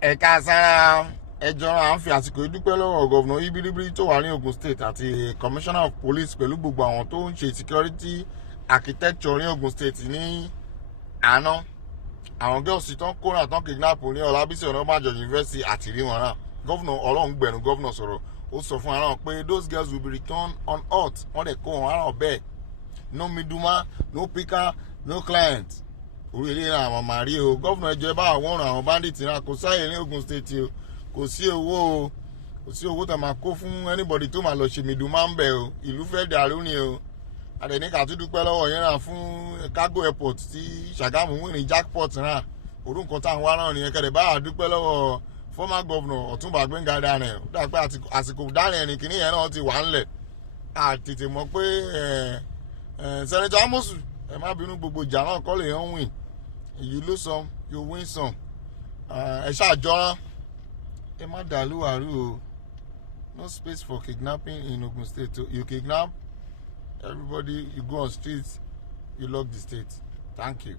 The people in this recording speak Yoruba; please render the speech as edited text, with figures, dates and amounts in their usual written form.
ẹ̀ka sára ẹjọ́ à ń fi àsìkò ìdúpẹ́ lọ́wọ́ gọ́vnà Ibiribiri tó wà ní Ogun State àti commissioner of police pẹ̀lú gbogbo àwọn tó ń ṣe security architecture ní Ogun State ní àná. Àwọn girls tán kóra tán kidnap ní Ọlábísí Ọ̀nàbànjọ University àti rí wọn náà. Gọ́vnà ọlọ́run gbẹ̀rù gọ́vnà sọ̀rọ̀ ó sọ fún ara pé those girls will be returned on earth. Wọ́n dẹ̀ kó wọn ara bẹ́ẹ̀. No middleman, no picker, no client. Orílẹ̀ àwọn màrí o gọ́vnà ẹjọ́ bá àwọn ọ̀ràn àwọn bandits náà kò sáyè ní Ogun State o kò sí owó tó máa kó fún anybody tó máa lọ ṣe mìdùmá ń bẹ̀ o ìlú fẹ́ dàrú ni o àdẹ̀níkà tó dúpẹ́ lọ́wọ́ yẹn náà fún cargo airport tí Ṣàgámù wìn ní jackpot náà orúkọ táwọn wá náà nìyẹn kẹ́lẹ́ bá a dúpẹ́ lọ́wọ́ former governor Ọ̀túnba Gbẹ́ngà Daniel ó dà pé àsìkò Daniel ní kinní yẹn náà ti wà ńlẹ̀ àtètè mọ̀ pé Senator Amosu ẹ má bínú gbogbo ìjà náà kọ́ lè yàn win. You lose some, you win some. Ẹ ṣàjọrán. Ẹ má dàlú àrú o. No space for kidnapping in Ogun State. You kidnap, everybody, you go on streets, you lock the state. Thank you.